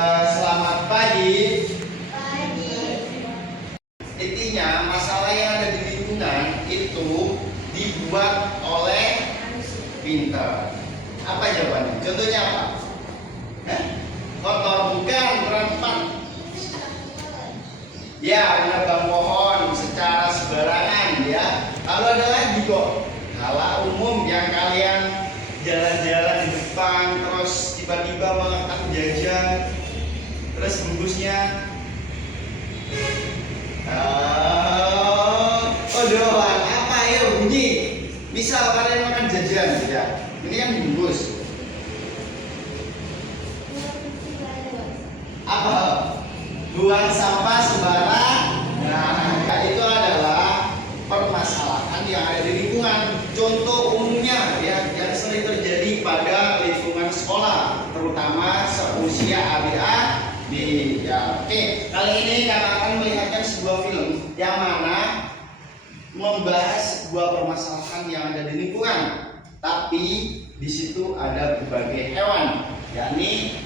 Selamat pagi. Pagi. Intinya masalah yang ada di lingkungan itu dibuat oleh pintar. Apa jawabannya? Contohnya apa? Kotor bukan, berempat. Ya, menebang pohon secara sembarangan ya. Lalu ada lagi kok hal umum yang kalian jalan-jalan di depan terus tiba-tiba meletak jajan terus bungkusnya doang apa ayo bunyi. Misal kalian makan jajan ya, ini kan bungkus apa? Buang sampah sembarang. Nah, itu adalah permasalahan yang ada di lingkungan. Contoh umumnya ya yang sering terjadi pada lingkungan sekolah, terutama seusia adik-adik. Ya, oke. Kali ini kakak akan melihatkan sebuah film yang mana membahas sebuah permasalahan yang ada di lingkungan. Tapi di situ ada berbagai hewan, yakni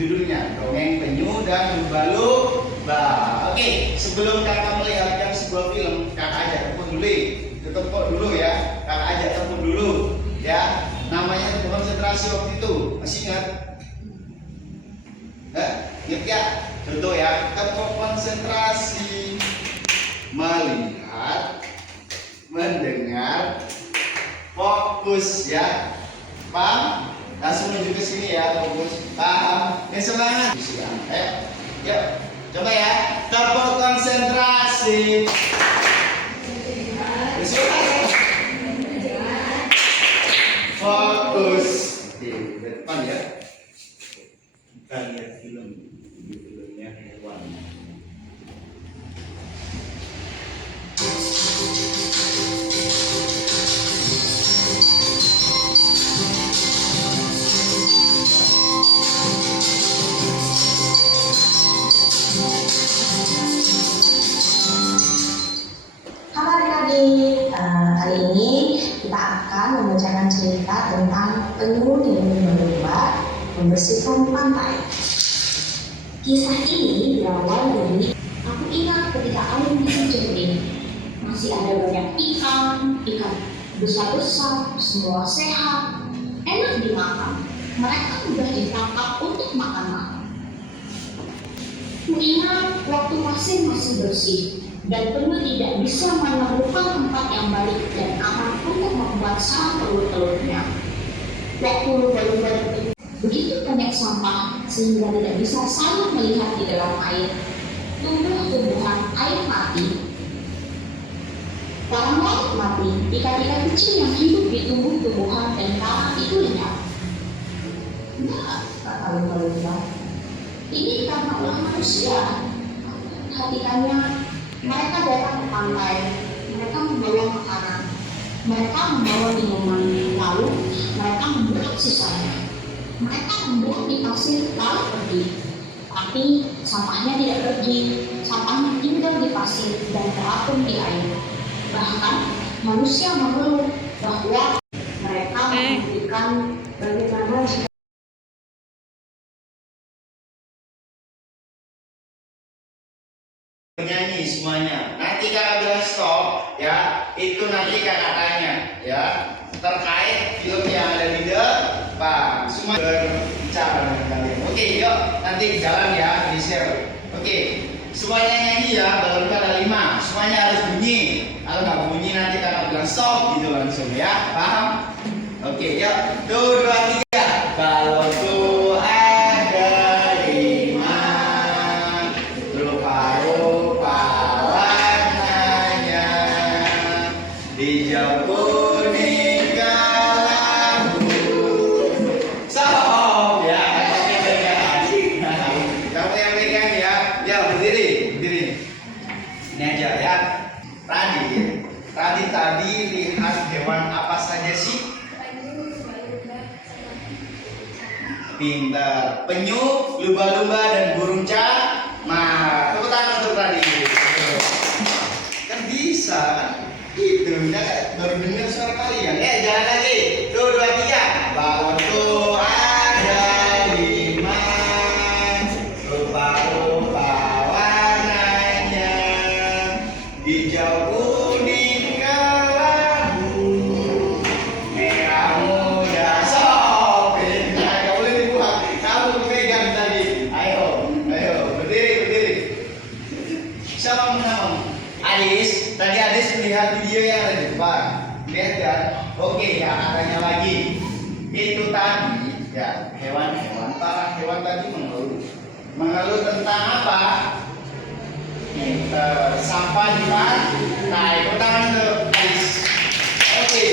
judulnya Dongeng Penyu dan Lumba-Lumba. Oke, sebelum kakak melihatkan sebuah film, kakak ajak tepuk dulu ya. Kakak ajak tepuk dulu ya. Namanya tepuk konsentrasi waktu itu. Masih ingat? Ingat ya? Contoh ya, tepuk konsentrasi. Melihat, mendengar, fokus ya. Paham? Langsung menuju ke sini ya, fokus. Paham? Ini semangat. Yuk, coba ya. Tepuk konsentrasi. Fokus. Di depan ya. Kita lihat film. Di filmnya hewan. Kali ini kita akan membacakan cerita tentang penyu dan lumba-lumba membersihkan pantai. Kisah ini berawal dari aku ingat ketika air masih jernih, masih ada banyak ikan besar-besar, semua sehat, enak dimakan. Mereka mudah ditangkap untuk makan malam. Ku ingat waktu pasir masih bersih dan penyu tidak bisa menemukan tempat yang baik dan aman untuk membuat sarang telur-telurnya. Waktu lumba-lumba begitu banyak sampah sehingga tidak bisa saling melihat di dalam air. Tumbuh-tumbuhan air mati, karang laut mati, ikan-ikan kecil yang hidup di tumbuh-tumbuhan dan karang itu lenyap. Nah, kata lumba-lumba, ini karena ulah manusia. Perhatikannya, mereka datang ke pantai, mereka membawa makanan, mereka membawa minuman, lalu mereka membuang sisanya. Mereka membuang di pasir lalu pergi, tapi sampahnya tidak pergi, sampahnya tinggal di pasir dan terapung di air. Bahkan manusia mengeluh bahwa mereka memberikan bagaimana jika Penyanyi semuanya. Nanti kakak bilang stop ya. Itu nanti kakak tanya ya terkait film yang ada di depan. Semua berbicara dengan kalian. Oke, yuk nanti jalan ya di share. Oke, semuanya nyanyi ya. Baru ada 5. Semuanya harus bunyi. Kalau nggak bunyi nanti kakak bilang stop gitu langsung ya. Paham? Oke, yuk. 1, 2, 3. Kalau tuh ada 5 rupa-rupa warnanya, hijau kuning kelabu. Stop ya, kamu yang pegang. Kamu yang pegang ya. Ya berdiri. Ini aja ya. Tadi lihat hewan apa saja sih? Pintar. Penyu, lumba-lumba dan burung camar. Tepuk tangan untuk tadi. Kan bisa kan? Itu ya baru dengar suara kalian. Jalan lagi. 1, 2, 3. Bahwa tuh ada 5 lihat video yang ada di depan. Lihat kan? Oke, ya katanya lagi. Itu tadi ya hewan-hewan, para hewan tadi mengeluh. Mengeluh tentang apa? Sampah di pantai. Tangan tuh. Oke,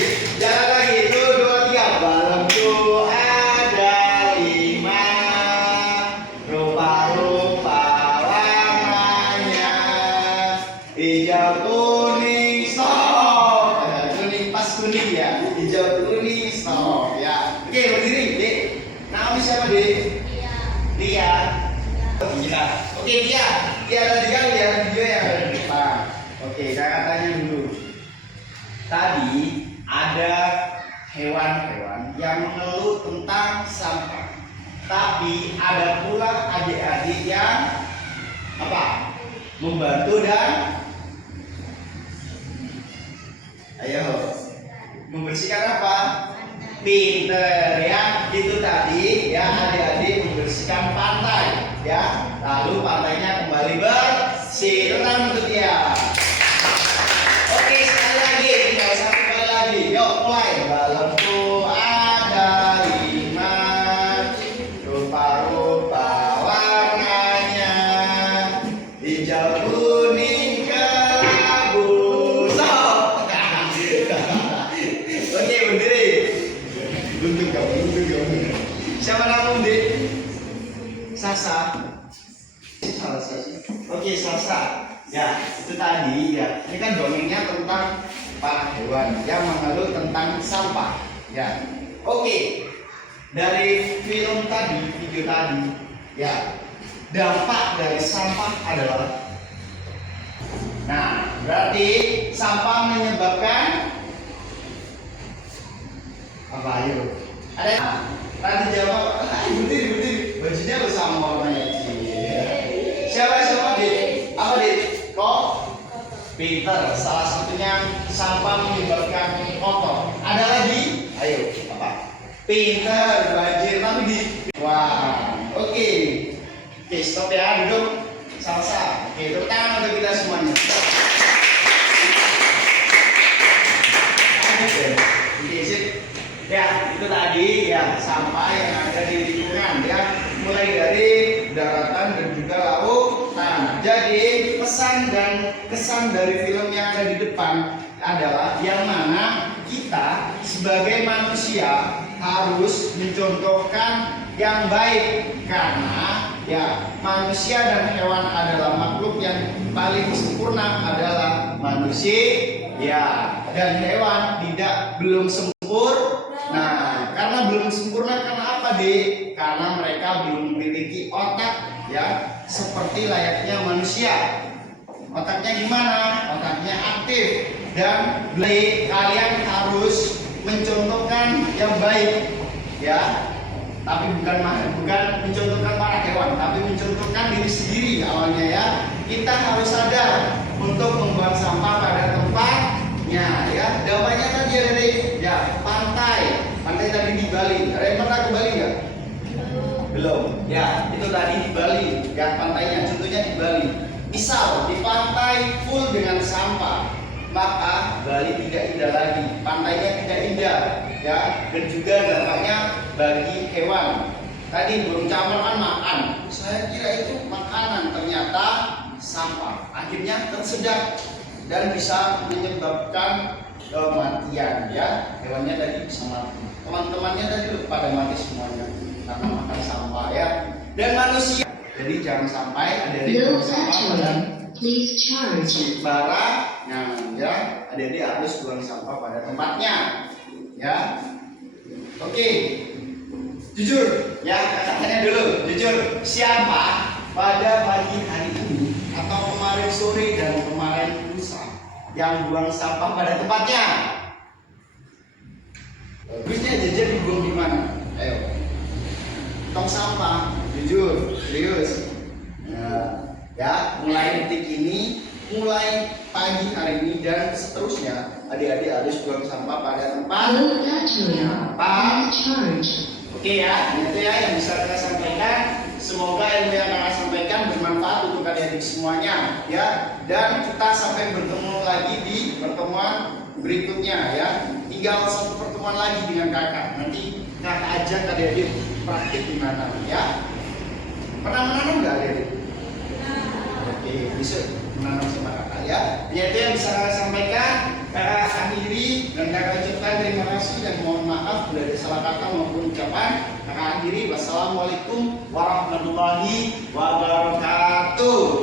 jalan lagi. Itu 2, 3. Balemku ada 5. Rupa-rupa warnanya. Hijau, kuning, stop. Kuning pas kuning ya. Hijau, kuning, stop ya. Oke, berdiri, Dek. Nama siapa, Dek? Tia. Iya. Oke, Tia. Tia tadi kan lihat video yang ada di depan. Oke, kakak tanya dulu. Tadi ada hewan-hewan yang mengeluh tentang sampah. Tapi ada pula adik-adik yang apa? Membantu dan ayo membersihkan apa? Pinter ya. Itu tadi ya adik-adik membersihkan pantai ya. Lalu pantainya kembali bersih. Tenang untuk dia. Oke, sekali lagi, tinggal 1 kali lagi. Yuk, mulai. Balemku ada 5. Rupa-rupa warnanya. Hijau, kuning, kelabu. Stop. Oke, berdiri. Untuk kamu. Siapa namamu, Dek? Sasa. Oke, Sasa. Ya, itu tadi ya. Ini kan dongengnya tentang para hewan yang mengeluh tentang sampah. Ya. Oke. Dari film tadi, video tadi, ya. Dampak dari sampah adalah nah, berarti sampah menyebabkan apa ayo? Ada tadi jawab, berdiri. Bajunya lu sama warnanya. Siapa Dit? Apa Dit? Kok? Pinter. Salah satunya sampah menyebabkan kotor. Ada lagi? Ayo, apa? Pinter, banjir tapi di. Wah, oke. Oke, stop ya, duduk. Salsa. Oke, tepuk tangan untuk kita semuanya. Oke, sip. Ya, itu tadi ya sampah yang ada di lingkungan ya, mulai dari daratan dan juga lautan. Jadi pesan dan kesan dari film yang ada di depan adalah yang mana kita sebagai manusia harus mencontohkan yang baik, karena ya manusia dan hewan adalah makhluk yang paling sempurna adalah manusia ya, dan hewan belum sempurna. Nah, karena belum sempurna karena apa, Dek? Karena mereka belum memiliki otak ya, seperti layaknya manusia. Otaknya gimana? Otaknya aktif. Dan kalian harus mencontohkan yang baik ya. Tapi bukan mencontohkan para hewan, tapi mencontohkan diri sendiri awalnya ya. Kita harus sadar untuk membuang sampah pada tempatnya ya. Dampaknya tadi ada ya, pantai tadi di Bali. Ada yang pernah ke Bali nggak? Belum. Ya, itu tadi di Bali ya, pantainya contohnya di Bali. Misal di pantai full dengan sampah, maka Bali tidak indah lagi, pantainya tidak indah ya, dan juga dampaknya bagi hewan. Tadi burung camel kan makan, saya kira itu makanan, ternyata sampah. Akhirnya tersedak dan bisa menyebabkan kematian ya, hewannya tadi bisa mati, teman-temannya tadi pada mati semuanya karena makan sampah ya. Dan manusia, jadi jangan sampai ada di sampah dan Please charge. barang ya, adik-adik harus buang sampah pada tempatnya ya. Oke, jujur ya, katanya dulu jujur, siapa pada pagi hari ini atau kemarin sore dan kemarin lusa yang buang sampah pada tempatnya? Terusnya jajan dibuang di mana? Ayo, tong sampah, jujur, serius. Nah, ya, mulai detik ini, mulai pagi hari ini dan seterusnya, adik-adik harus buang sampah pada tempatnya. Oke ya, itu ya yang bisa kita sampaikan. Semoga ilmu yang akan sampaikan bermanfaat untuk adik-adik semuanya ya. Dan kita sampai bertemu lagi di pertemuan berikutnya ya. Tinggal satu pertemuan lagi dengan kakak. Nanti kakak ajak adik-adik praktik di mana ya. Pernah menanam nggak adik-adik? Oke, bisa menanam sama kakak ya. Ya itu yang bisa kakak sampaikan. Kakak akhiri dan kakak ucapkan terima kasih dan mohon maaf bila ada salah kata maupun ucapan. Kakak akhiri. Wassalamualaikum warahmatullahi wabarakatuh.